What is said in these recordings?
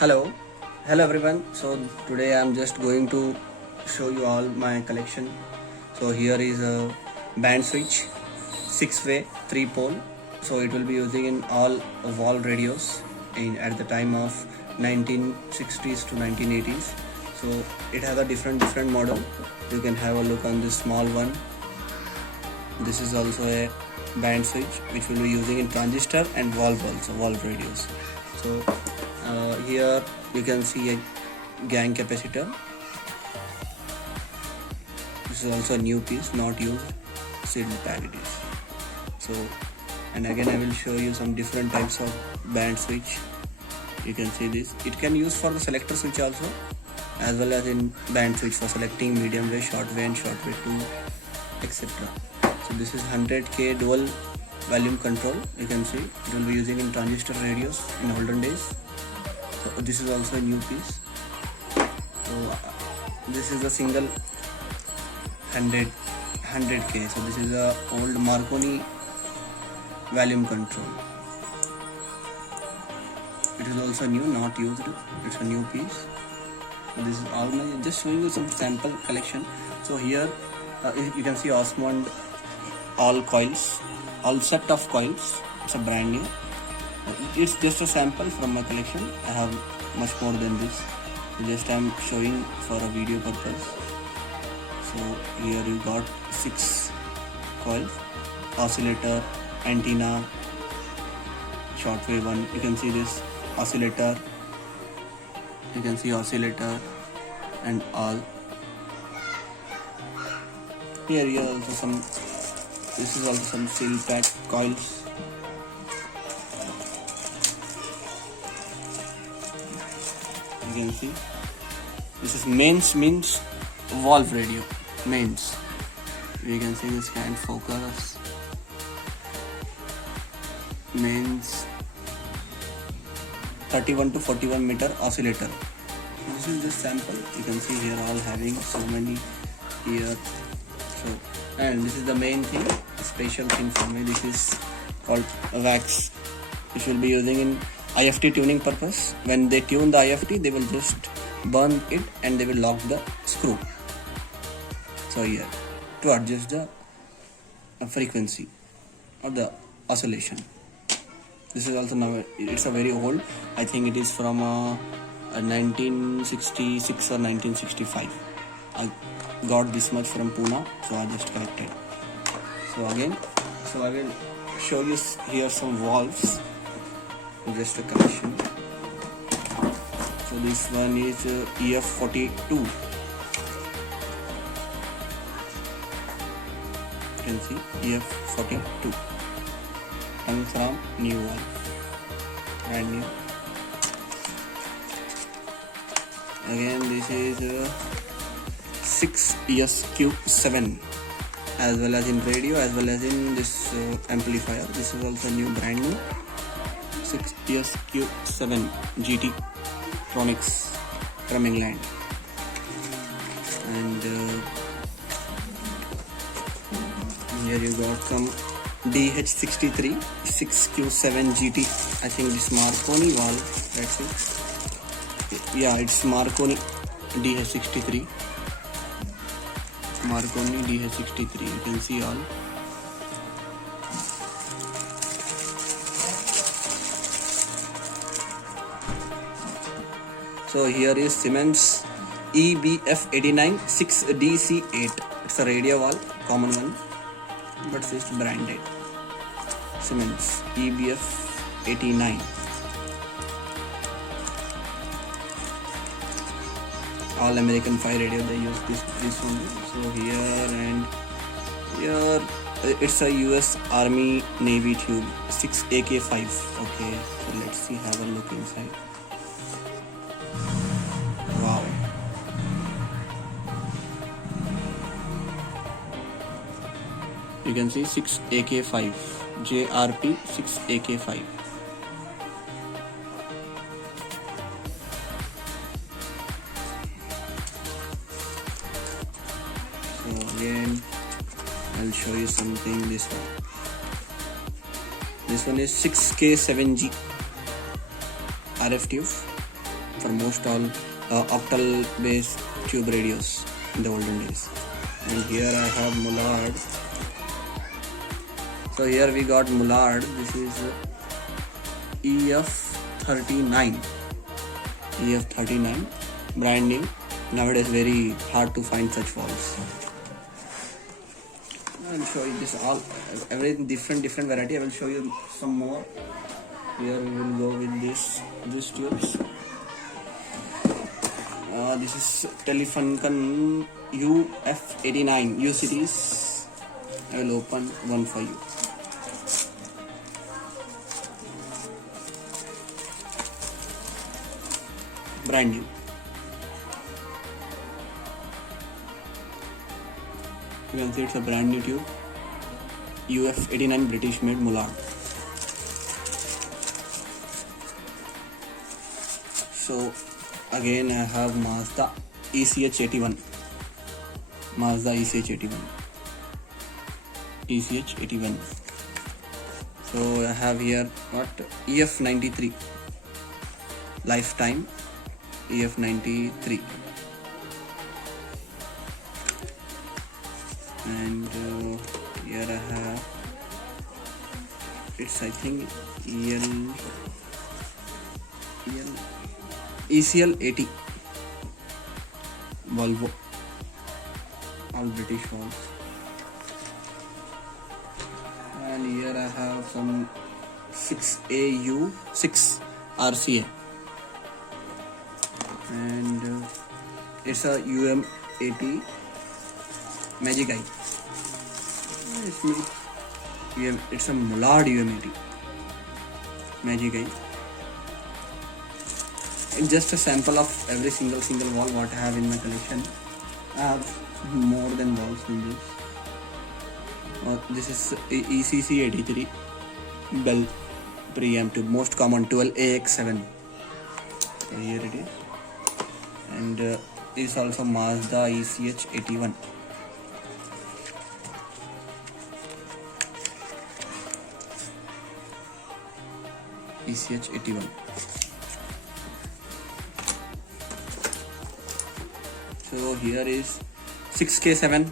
Hello, hello everyone. So today I'm just going to show you all my collection. So here is a band switch, 6-way, 3-pole. So it will be using in all wall radios at the time of 1960s to 1980s. So it has a different model. You can have a look on this small one. This is also a band switch which will be using in transistor and wall radios. So here you can see a gang capacitor. This is also a new piece, not used, sealed pack it is. So, and again I will show you some different types of band switch. You can see this. It can use for the selector switch also, as well as in band switch for selecting medium wave, short wave and short wave 2, etc. So this is 100K dual volume control. You can see it will be using in transistor radios in olden days. So this is also a new piece. So this is a single 100K. So this is a old Marconi volume control. It is also new, not used. It's a new piece. So this is all my, just showing you some sample collection. So here you can see Osmond all coils, all set of coils. It's a brand new. It's just a sample from my collection. I have much more than this. Just I'm showing for a video purpose. So here you got 6 coils, oscillator, antenna, shortwave one. You can see this oscillator. You can see oscillator and all. Here you are also some. This is also some seal pack coils. You can see this is mains means valve radio mains. You can see this can't focus. Mains 31 to 41 meter oscillator. This is just sample. You can see here all having so many here. So, and this is the main thing, special thing for me. This is called wax, which will be using in IFT tuning purpose. When they tune the IFT, they will just burn it and they will lock the screw. So here to adjust the frequency of the oscillation. This is also now, it's a very old. I think it is from 1966 or 1965. I got this much from Pune, so I just collected. So again, so I will show you here some valves. Just a connection. So this one is EF42. You can see EF42 coming from new one, brand new. Again this is 6ESQ7, as well as in radio, as well as in this amplifier. This is also new, brand new. 6ESQ7 GT Tronics from England. And here you got some DH63 6Q7 GT. I think this Marconi valve. That's it. Yeah, it's Marconi DH63. Marconi DH63. You can see all. So here is Siemens EBF89 6DC8. It's a radio valve, common one, but it's branded. Siemens EBF89. All American 5 radio, they use this one. So here and here it's a US Army Navy tube, 6AK5. Okay, so let's see, have a look inside. Wow. You can see 6AK5, JRP 6AK5. So again, I'll show you something. This one is 6K7G RF tube. for most all octal based tube radios in the olden days. And here I have Mullard. So here we got Mullard. This is EF39. EF39 brand new. Nowadays very hard to find such valves. I will show you this all, everything different variety. I will show you some more. Here we will go with these tubes. This is Telefunken UF89 U series. I will open one for you. Brand new. You can see it's a brand new tube. UF89 British made Mullard. So again I have Mazda ECH81. Mazda ECH81. ECH81. So I have here what EF93. Lifetime EF93. And here I have, it's I think ECL80 Volvo, all British valves. And here I have some 6AU6 RCA, and it's a UM80 Magic Eye. It's a Mullard UM80 Magic Eye. It's just a sample of every single valve what I have in my collection. I have more than valves in this. This is ECC83 Bell preamp tube, most common 12AX7. So here it is. And it's also Mazda ECH81. ECH81. So here is 6K7.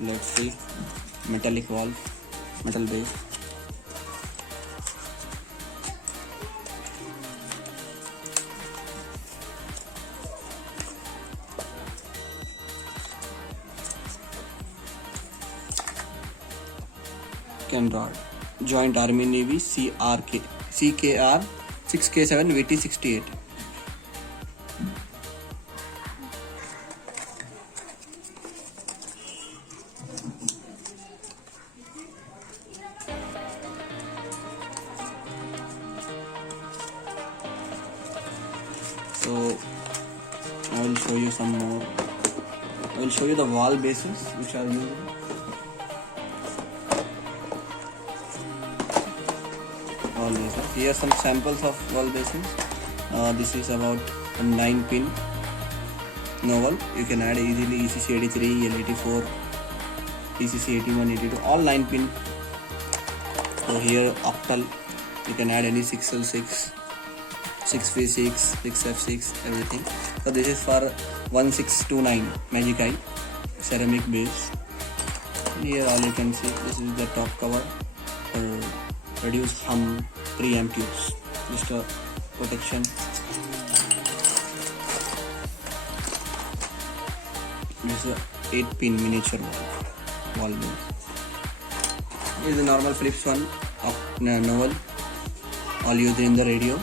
Let's see, metallic valve, metal base. Kenrod, Joint Army Navy CKR 6K7 VT68. So I will show you some more. I will show you the valve bases which are used. Here are some samples of valve bases. This is about a 9-pin novel. You can add easily ECC83, L84, ECC81, 82, all 9-pin. So here octal, you can add any 6L6, 6V6, 6F6, everything. So this is for 1629 Magic Eye ceramic base. And here all you can see, this is the top cover for reduce hum preamp tubes, just a protection. This is a 8-pin miniature valve base. This is the normal Philips one of novel, all used in the radio.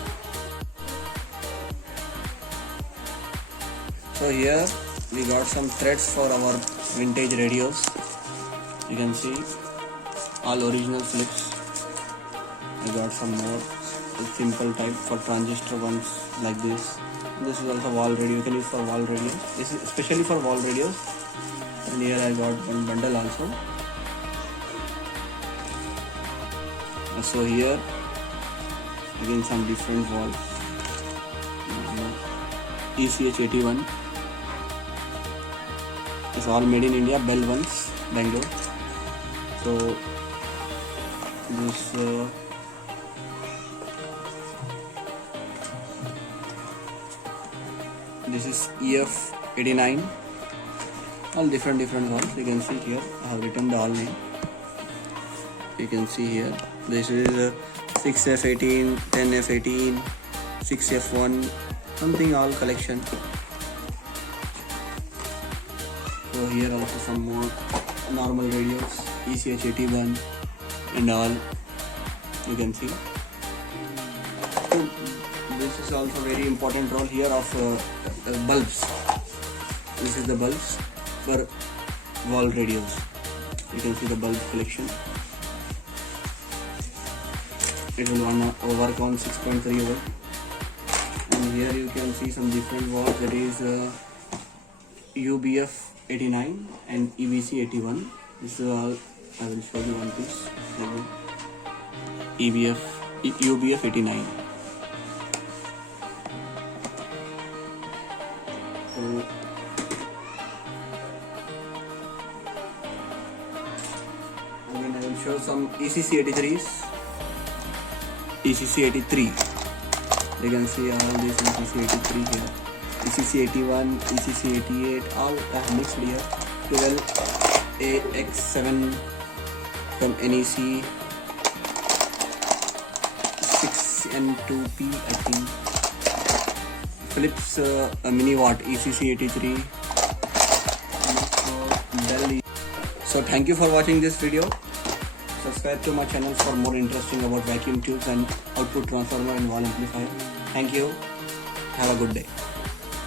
So here we got some threads for our vintage radios. You can see all original Philips. I got some more simple type for transistor ones like this. This is also wall radio. You can use for wall radios. This is especially for wall radios. And here I got one bundle also. So here again some different valves. ECH81. It's all made in India. Bell ones, Bangalore. So this This is EF89. All different ones. You can see here. I have written the all name. You can see here. This is 6F18, 10F18, 6F1, something all collection. So here also some more normal radios, ECH81 and all. You can see. So this is also very important role here of bulbs. This is the bulbs for wall radios. You can see the bulb collection. It will work on 6.3 volt. And here you can see some different walls, that is UBF 89 and EBC 81. This is all. I will show you one piece. UBF 89. So again I will show some ECC 83s. ECC 83. You can see all this ECC 83 here. ECC 81, ECC 88, all are mixed here. 12AX7 from NEC, 6N2P I think. Philips Mini Watt ECC 83. Dell. So thank you for watching this video. Subscribe to my channel for more interesting about vacuum tubes and output transformer and wall amplifier. Thank you. Have a good day.